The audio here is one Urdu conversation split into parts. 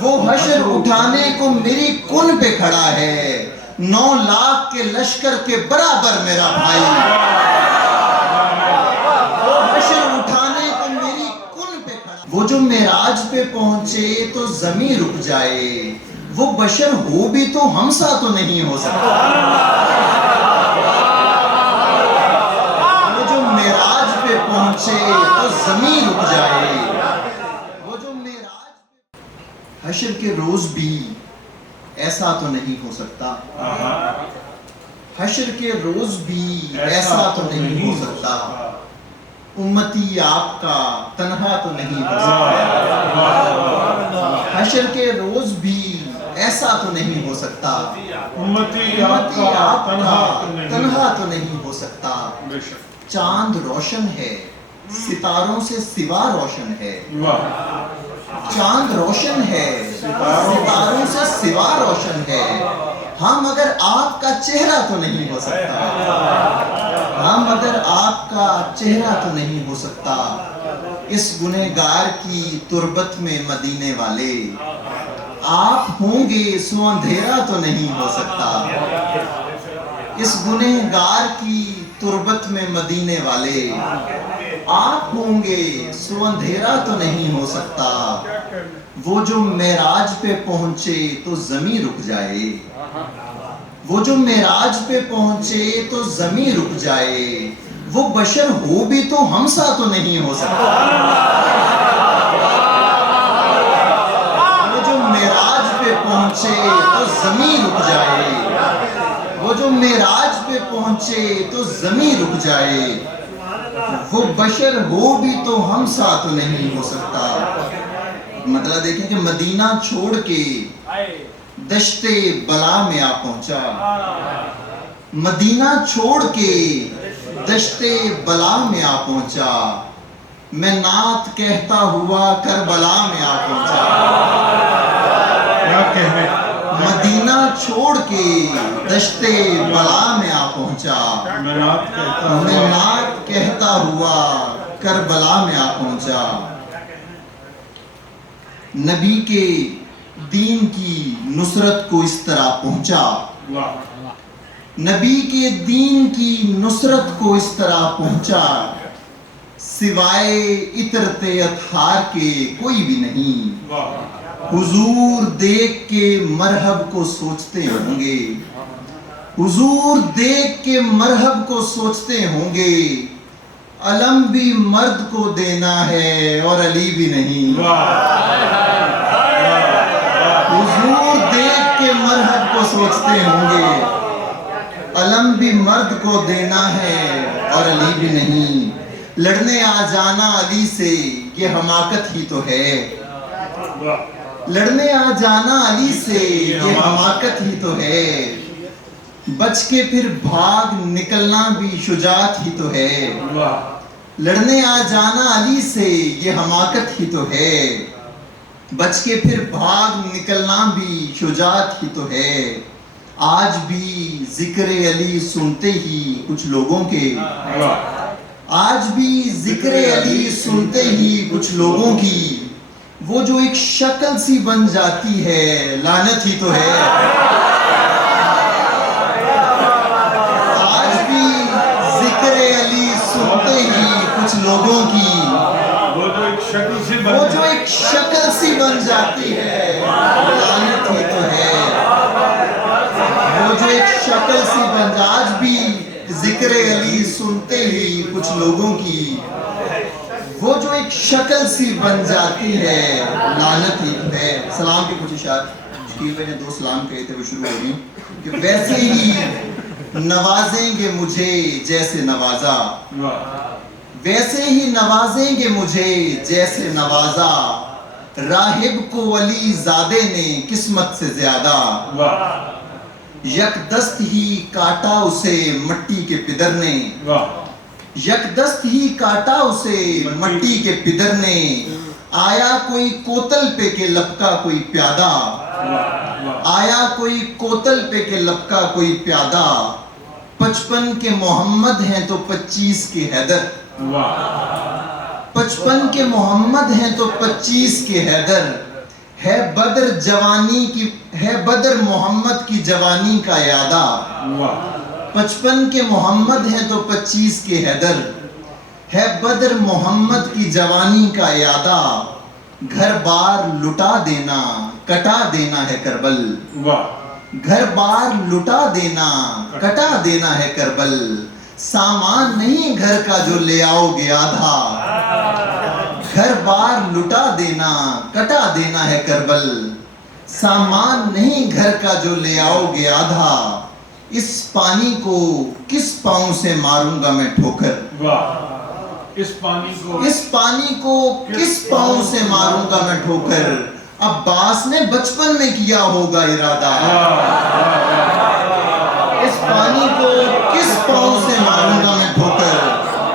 وہ حشر اٹھانے کو میری کن پہ کھڑا ہے، 9 لاکھ کے لشکر کے برابر میرا بھائی۔ وہ حشر اٹھانے کو میری کن پہ کھڑا، وہ جو معراج پہ پہنچے تو زمین رک جائے، وہ بشر ہو بھی تو ہم سا تو نہیں ہو سکتا۔ وہ جو معراج پہ پہنچے تو زمین رک جائے، وہ جو معراج، حشر کے روز بھی ایسا تو نہیں ہو سکتا، حشر کے روز بھی ایسا تو نہیں ہو سکتا، امتی آپ کا تنہا تو نہیں ہو سکتا، حشر کے روز بھی ایسا تو نہیں ہو سکتا، امتی آپ کا تنہا تو نہیں ہو سکتا۔ چاند روشن ہے، ستاروں سے سوا روشن ہے، چاند روشن ہے، ستاروں سے سوا روشن ہے، ہاں مگر آپ کا چہرہ تو نہیں ہو سکتا، ہاں مگر آپ کا چہرہ تو نہیں ہو سکتا۔ اس گنہگار کی تربت میں مدینے والے، آپ ہوں گے سو اندھیرا تو نہیں ہو سکتا۔ اس گنہگار کی تربت میں مدینے والے، آپ ہوں گے سو اندھیرا تو نہیں ہو سکتا۔ وہ جو معراج پہ پہنچے تو زمین رک جائے، وہ جو معراج پہ پہنچے تو زمین رک جائے، وہ بشر ہو بھی تو ہم سا تو نہیں ہو سکتا۔ وہ جو معراج پہ پہنچے تو زمین رک جائے، وہ جو معراج پہ پہنچے تو زمین رک جائے، وہ بشر ہو بھی تو ہم سا تو نہیں ہو سکتا۔ مطلب دیکھیں کہ مدینہ چھوڑ کے دشت بلا میں آ پہنچا، مدینہ چھوڑ کے دشت بلا میں آ پہنچا، میں نعت کہتا ہوا کربلا میں آ پہنچا۔ مدینہ چھوڑ کے دشت بلا میں آ پہنچا، میں نعت کہتا ہوا کربلا میں آ پہنچا۔ نبی کے دین کی نصرت کو اس طرح پہنچا، نبی کے دین کی نصرت کو اس طرح پہنچا، سوائے عطرت اطہار کے کوئی بھی نہیں، حضور دیکھ کے مرحب کو سوچتے ہوں گے، حضور دیکھ کے مرحب کو سوچتے ہوں گے، علم بھی مرد کو دینا ہے اور علی بھی نہیں۔ حضور دیکھ کے مرحب کو سوچتے ہوں گے، علم بھی مرد کو دینا ہے اور علی بھی نہیں۔ لڑنے آ جانا علی سے یہ حماقت ہی تو ہے، لڑنے آ جانا علی سے یہ حماقت ہی تو ہے، بچ کے پھر بھاگ نکلنا بھی شجاعت ہی تو ہے، لڑنے آ جانا علی سے یہ حماقت ہی تو ہے، بچ کے پھر بھاگ نکلنا بھی شجاعت ہی تو ہے۔ آج بھی ذکر علی سنتے ہی کچھ لوگوں کے، آج بھی ذکر علی سنتے ہی کچھ لوگوں کی، وہ جو ایک شکل سی بن جاتی ہے لعنت ہی تو ہے۔ آج بھی ذکر علی سنتے ہی کچھ لوگوں کی، وہ جو ایک شکل سی بن جاتی ہے لعنت ہی تو ہے۔ وہ جو ایک شکل سی بن، آج بھی ذکر علی سنتے ہی کچھ لوگوں کی، وہ جو ایک شکل سی بن جاتی ہے لعنت ہی تو ہے۔ سلام کے کچھ اشعار شکیل بھائی نے 2 سلام کہے تھے، وہ شروع ہو گئی کہ ویسے ہی نوازیں گے مجھے جیسے نوازا، ویسے ہی نوازیں گے مجھے جیسے نوازا، راہب کو ولی زادے نے قسمت سے زیادہ، یک دست ہی کاٹا اسے مٹی کے پدر نے، یک دست ہی کاٹا اسے مٹی کے پدر نے، آیا کوئی کوتل پہ کہ لپکا کوئی پیادہ، آیا کوئی کوتل پہ کہ لپکا کوئی پیادہ، 55 کے محمد ہیں تو 25 کے حیدر، 55 کے محمد ہیں تو 25 کے حیدر، ہے بدر جوانی کی، ہے بدر محمد کی جوانی کا یادہ، 55 کے محمد ہیں تو 25 کے حیدر، ہے بدر محمد کی جوانی کا یادہ، گھر بار لٹا دینا کٹا دینا ہے کربل، گھر بار لٹا دینا کٹا دینا ہے کربل، سامان نہیں گھر کا جو لے آؤ گے آدھا، گھر بار لٹا دینا کٹا دینا ہے کربل، سامان نہیں گھر کا جو لے آؤ گے آدھا، اس پانی کو کس پاؤں سے ماروں گا میں ٹھوکر، اس پانی کو کس پاؤں سے ماروں گا میں ٹھوکر، عباس نے بچپن میں کیا ہوگا ارادہ، اس پانی کو کس پاؤں سے ماروں گا میں ٹھوکر،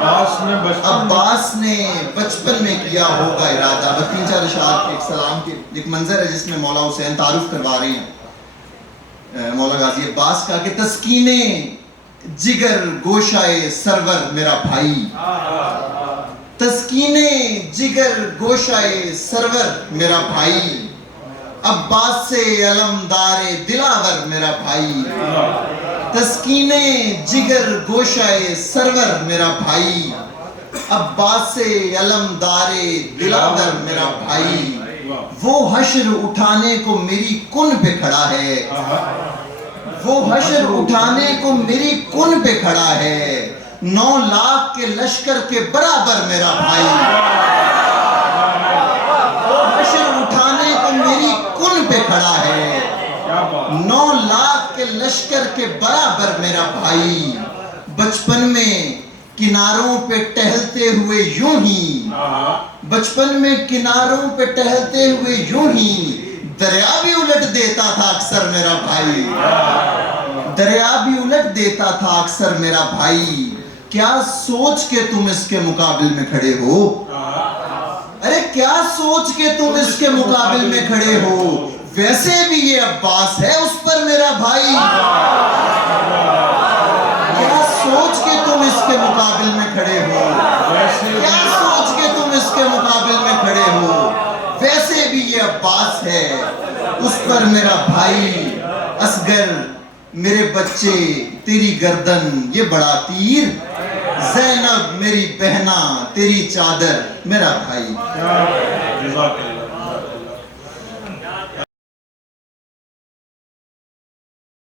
عباس نے بچپن میں کیا ہوگا ارادہ۔ بس 3-4 اشعار ایک سلام کے ایک منظر ہے جس میں مولا حسین تعارف کروا رہے ہیں مولا غازی عباس کا، کہ تسکین جگر گوشائے سرور میرا بھائی، تسکین جگر گوشائے سرور میرا بھائی، عباس سے علمدار دلاور میرا بھائی، تسکین جگر گوشائے سرور میرا بھائی، عباس سے علمدار دلاور میرا بھائی، وہ حشر اٹھانے کو میری کن پہ کھڑا ہے، وہ حشر اٹھانے کو میری کن پہ کھڑا ہے، 9 لاکھ کے لشکر کے برابر میرا بھائی، وہ حشر اٹھانے کو میری کن پہ کھڑا ہے، 9 لاکھ کے لشکر کے برابر میرا بھائی، بچپن میں کناروں پہ ٹہلتے ہوئے یوں ہی، بچپن میں کناروں پہ ٹہلتے ہوئے یوں ہی، دریا بھی الٹ دیتا تھا اکثر میرا بھائی، دریا بھی الٹ دیتا تھا اکثر میرا بھائی، کیا سوچ کے تم اس کے مقابل میں کھڑے ہو، ارے کیا سوچ کے تم اس کے مقابل میں کھڑے ہو، ویسے بھی یہ عباس ہے اس پر میرا بھائی، کیا سوچ کے تم اس کے مقابل میں کھڑے ہو، کیا سوچ کے تم اس کے مقابل میں کھڑے ہو، ویسے بھی یہ عباس ہے اس پر میرا بھائی، اصغر میرے بچے تیری گردن یہ بڑا تیر، زینب میری بہنا تیری چادر میرا بھائی۔